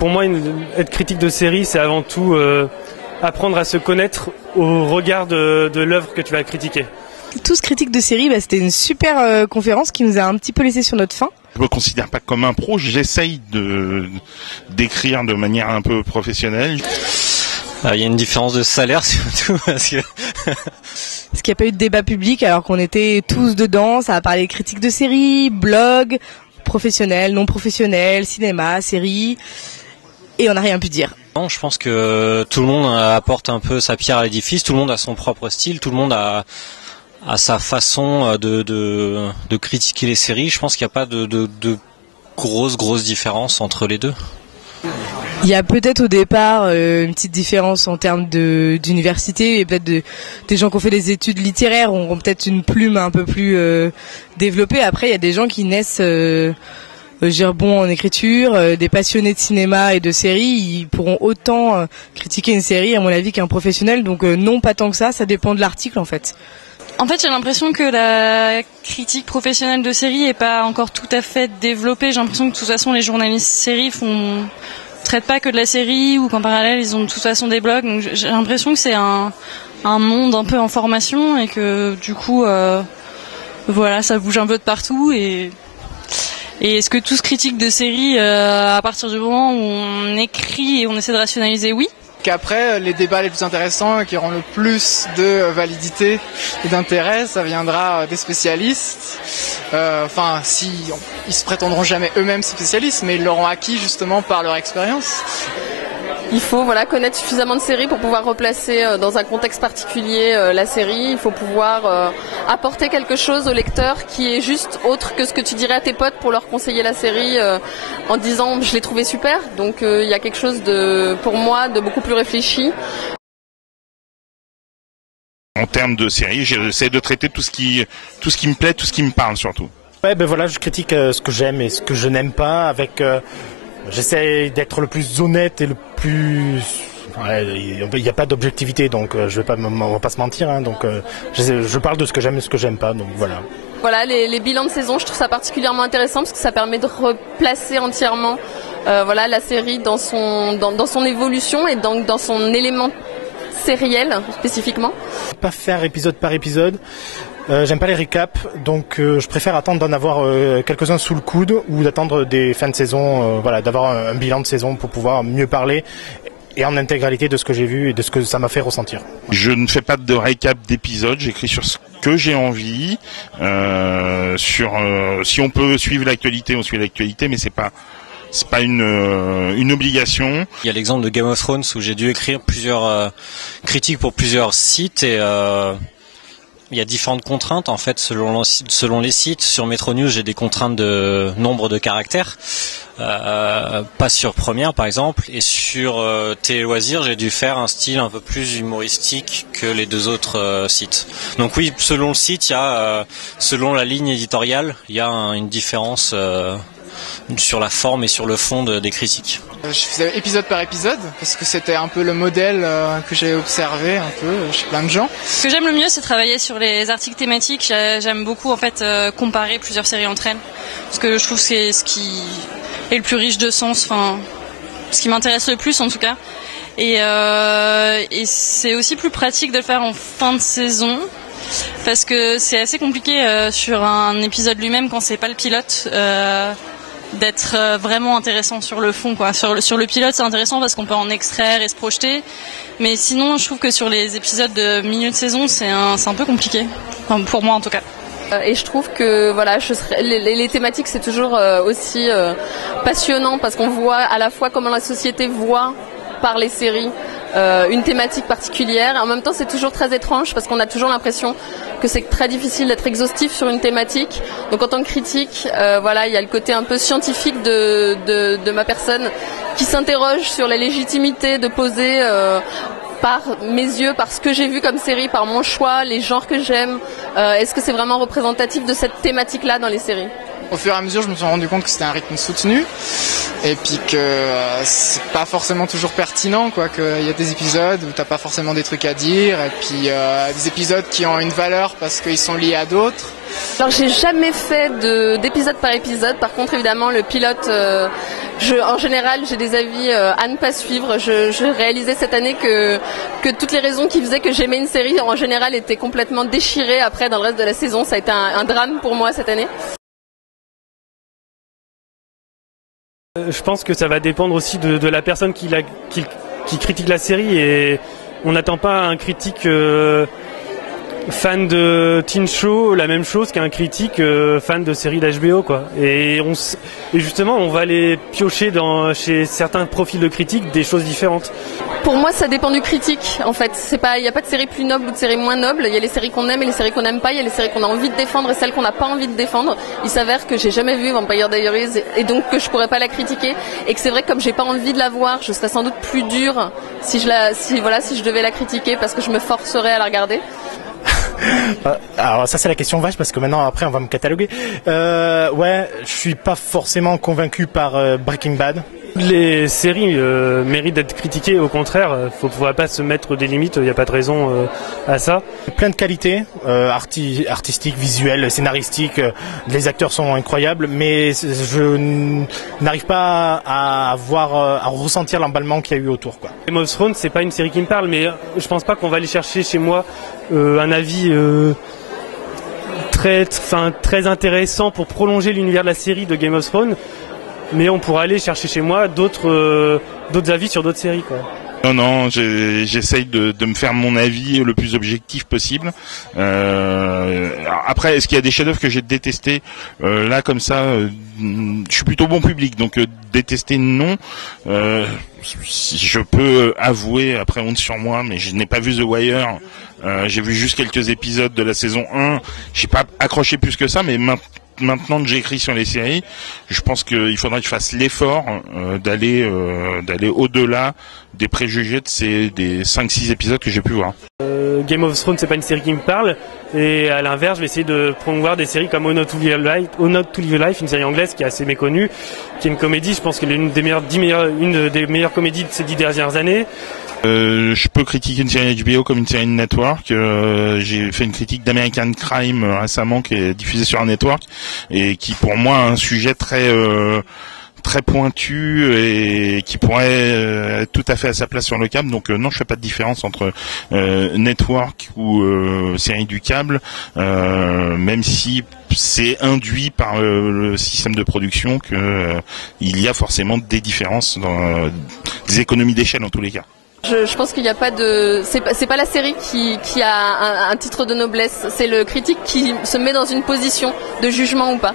pour moi, être critique de série, c'est avant tout apprendre à se connaître au regard de l'œuvre que tu vas critiquer. Tous critiques de série, c'était une super conférence qui nous a un petit peu laissé sur notre faim. Je me considère pas comme un pro, j'essaye d'écrire de manière un peu professionnelle. Il y a une différence de salaire surtout parce qu'il n'y a pas eu de débat public alors qu'on était tous dedans. Ça a parlé de critiques de séries, blogs, professionnels, non professionnels, cinéma, séries, et on n'a rien pu dire. Non, je pense que tout le monde apporte un peu sa pierre à l'édifice, tout le monde a son propre style, tout le monde a sa façon de critiquer les séries. Je pense qu'il n'y a pas de grosses différences entre les deux. Il y a peut-être au départ une petite différence en termes d'université, et peut-être des gens qui ont fait des études littéraires auront peut-être une plume un peu plus développée. Après, il y a des gens qui naissent bons en écriture, des passionnés de cinéma et de séries, ils pourront autant critiquer une série à mon avis qu'un professionnel. Donc non, pas tant que ça dépend de l'article en fait. En fait, j'ai l'impression que la critique professionnelle de série est pas encore tout à fait développée. J'ai l'impression que de toute façon, les journalistes séries traitent pas que de la série ou qu'en parallèle, ils ont de toute façon des blogs. Donc, j'ai l'impression que c'est un monde un peu en formation et que du coup, ça bouge un peu de partout. Et est-ce que tous critiquent de série à partir du moment où on écrit et on essaie de rationaliser? Oui. Qu'après, les débats les plus intéressants qui auront le plus de validité et d'intérêt, ça viendra des spécialistes. Ils se prétendront jamais eux-mêmes spécialistes, mais ils l'auront acquis justement par leur expérience. Il faut connaître suffisamment de séries pour pouvoir replacer dans un contexte particulier la série. Il faut pouvoir apporter quelque chose au lecteur qui est juste autre que ce que tu dirais à tes potes pour leur conseiller la série en disant je l'ai trouvé super. Donc il y a quelque chose pour moi de beaucoup plus réfléchi. En termes de série, j'essaie de traiter tout ce qui me plaît, tout ce qui me parle surtout. Ouais, je critique ce que j'aime et ce que je n'aime pas j'essaie d'être le plus honnête et le plus... Il n'y a pas d'objectivité, donc on va pas se mentir. Donc je parle de ce que j'aime et ce que j'aime pas, donc voilà. Voilà, les bilans de saison, je trouve ça particulièrement intéressant parce que ça permet de replacer entièrement la série dans son évolution et dans son élément sériel spécifiquement. Pas faire épisode par épisode. J'aime pas les récaps, donc je préfère attendre d'en avoir quelques-uns sous le coude ou d'attendre des fins de saison, d'avoir un bilan de saison pour pouvoir mieux parler et en intégralité de ce que j'ai vu et de ce que ça m'a fait ressentir. Je ne fais pas de récap d'épisodes, j'écris sur ce que j'ai envie, si on peut suivre l'actualité, on suit l'actualité, mais c'est pas une obligation. Il y a l'exemple de Game of Thrones où j'ai dû écrire plusieurs critiques pour plusieurs sites et il y a différentes contraintes en fait selon les sites. Sur Metro News, j'ai des contraintes de nombre de caractères, pas sur Première par exemple, et sur Télé Loisirs, j'ai dû faire un style un peu plus humoristique que les deux autres sites. Donc oui, selon le site, selon la ligne éditoriale, il y a une différence sur la forme et sur le fond des critiques. Je faisais épisode par épisode parce que c'était un peu le modèle que j'ai observé un peu chez plein de gens. Ce que j'aime le mieux, c'est travailler sur les articles thématiques. J'aime beaucoup en fait comparer plusieurs séries entre elles parce que je trouve que c'est ce qui est le plus riche de sens, ce qui m'intéresse le plus en tout cas. Et c'est aussi plus pratique de le faire en fin de saison. Parce que c'est assez compliqué sur un épisode lui-même quand c'est pas le pilote d'être vraiment intéressant sur le fond quoi. Sur le pilote c'est intéressant parce qu'on peut en extraire et se projeter, mais sinon je trouve que sur les épisodes de milieu de saison c'est un peu compliqué, pour moi en tout cas. Et je trouve que les thématiques c'est toujours aussi passionnant parce qu'on voit à la fois comment la société voit par les séries une thématique particulière. En même temps, c'est toujours très étrange parce qu'on a toujours l'impression que c'est très difficile d'être exhaustif sur une thématique. Donc en tant que critique, il y a le côté un peu scientifique de ma personne qui s'interroge sur la légitimité de poser par mes yeux, par ce que j'ai vu comme série, par mon choix, les genres que j'aime. Est-ce que c'est vraiment représentatif de cette thématique-là dans les séries ? Au fur et à mesure, je me suis rendu compte que c'était un rythme soutenu et puis que c'est pas forcément toujours pertinent, qu'il y a des épisodes où t'as pas forcément des trucs à dire et puis des épisodes qui ont une valeur parce qu'ils sont liés à d'autres. Alors j'ai jamais fait d'épisode par épisode. Par contre, évidemment, le pilote En général, j'ai des avis à ne pas suivre. Je réalisais cette année que toutes les raisons qui faisaient que j'aimais une série, en général, étaient complètement déchirées après dans le reste de la saison. Ça a été un drame pour moi cette année. Je pense que ça va dépendre aussi de la personne qui critique la série, et on n'attend pas un critique fan de teen show la même chose qu'un critique fan de série d'HBO, quoi. Et justement, on va aller piocher chez certains profils de critiques des choses différentes. Pour moi, ça dépend du critique. En fait, il n'y a pas de série plus noble ou de série moins noble. Il y a les séries qu'on aime et les séries qu'on n'aime pas. Il y a les séries qu'on a envie de défendre et celles qu'on n'a pas envie de défendre. Il s'avère que j'ai jamais vu Vampire Diaries et donc que je pourrais pas la critiquer, et que c'est vrai que comme j'ai pas envie de la voir, je serais sans doute plus dure si je devais la critiquer, parce que je me forcerais à la regarder. Alors ça c'est la question vache, parce que maintenant après on va me cataloguer. Ouais, je suis pas forcément convaincu par Breaking Bad. Les séries méritent d'être critiquées, au contraire, faut pouvoir pas se mettre des limites, il n'y a pas de raison à ça. Plein de qualités, artistiques, visuelles, scénaristiques, les acteurs sont incroyables, mais je n'arrive pas à ressentir l'emballement qu'il y a eu autour, quoi. Game of Thrones, c'est pas une série qui me parle, mais je pense pas qu'on va aller chercher chez moi un avis très intéressant pour prolonger l'univers de la série de Game of Thrones. Mais on pourra aller chercher chez moi d'autres avis sur d'autres séries, quoi. Non, j'essaye de me faire mon avis le plus objectif possible. Après, est-ce qu'il y a des chefs-d'œuvre que j'ai détestés là comme ça? Je suis plutôt bon public, donc détester non. Si je peux avouer, après honte sur moi, mais je n'ai pas vu The Wire. J'ai vu juste quelques épisodes de la saison 1. J'ai pas accroché plus que ça, mais maintenant que j'écris sur les séries, je pense qu'il faudrait que je fasse l'effort d'aller au-delà des préjugés des 5-6 épisodes que j'ai pu voir. Game of Thrones, c'est pas une série qui me parle, et à l'inverse, je vais essayer de promouvoir des séries comme How Not to Live a Life, une série anglaise qui est assez méconnue, qui est une comédie, je pense qu'elle est une des meilleures comédies de ces 10 dernières années. Je peux critiquer une série HBO comme une série de network. J'ai fait une critique d'American Crime récemment qui est diffusée sur un network et qui pour moi a un sujet très pointu et qui pourrait être tout à fait à sa place sur le câble. Donc non, je fais pas de différence entre network ou série du câble, même si c'est induit par le système de production que il y a forcément des différences dans des économies d'échelle en tous les cas. Je pense qu'il n'y a pas de... C'est pas la série qui a un titre de noblesse, c'est le critique qui se met dans une position de jugement ou pas.